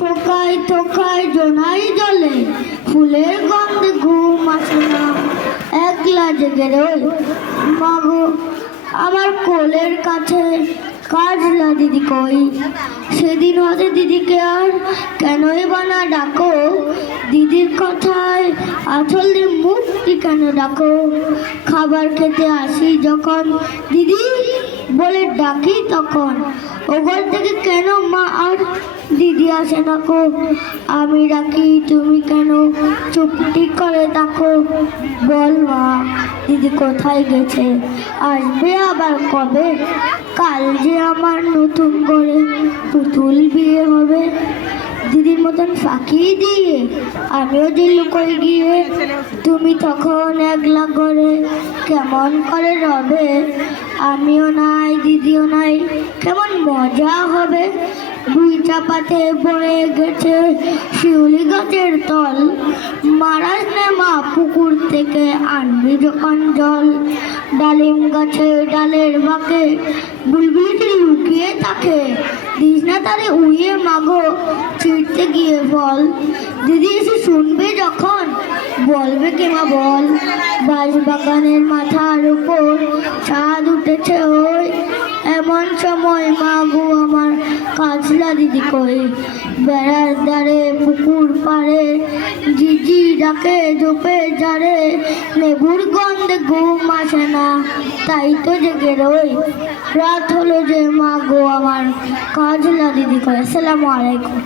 থোকায় থোকায় জোনাই জলে ফুলের গন্ধে ঘুম আসে না। একলা জেগে রই মাগো আমার কোলের কাছে, কাজলা দিদি কই? সেদিন হতে দিদিকে আর কেনই বানা ডাকো? দিদির কথায় আঁচল দিয়ে মুক্তি কেন ডাকো? খাবার খেতে আসি যখন দিদি বলে ডাকি তখন ও ঘর থেকে কেন মা আর দিদি আসে না কো? আমি ডাকি তুমি কেন চুপটি করে ডাকো? বল মা দিদি কোথায় গেছে, আসবে আবার কবে? কাল যে আমার নতুন করে পুতুল বিয়ে হবে। দিদির মতন ফাঁকি দিয়ে আমিও যে লুকোই গিয়ে, তুমি তখন একলা করে কেমন করে রবে? আমিও নাই দিদিও নাই, কেমন মজা হবে। দুই চাপাতে পড়ে গেছে শিউলি গাছের তল, মারাস নে মা পুকুর থেকে আনবি যখন জল। ডালিম গাছে ডালের বাঁকে বুলবুলিটি লুকিয়ে থাকে, দিস না তারে উড়িয়ে মাগো ছিঁড়তে গিয়ে বল। দিদি এসে শুনবে যখন বলবে কে মা বল। বাঁশ বাগানের মাথার উপর চাঁদ উঠেছে ওই, এমন সময় মা গো আমার কাজলা দিদি কই? বেড়ার ধারে পুকুর পাড়ে ঝিঝি ডাকে ঝোপে ঝাড়ে, লেবুর গন্ধে ঘুম আসে না তাই তো জেগে রই। রাত হলো যে মা গো আমার কাজলা দিদি কই। আসসালামু আলাইকুম।